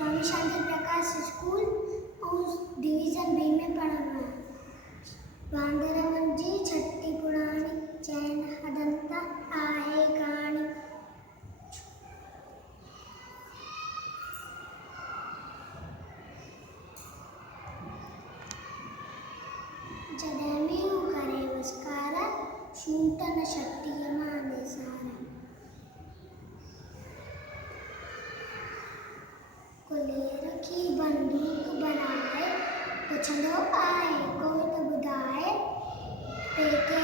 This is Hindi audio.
स्वामी शांति प्रकाश स्कूल और डिवीजन बी में पढ़ना। वांदरवन जी छठी पुराणी चैन हदंता आहे कहानी। जदेवी करे वस्कारा शूंटन शक्ति माने सारा। कोले रखी बंदूक बनाए पुछंदो आए कोई न बुधाए पेके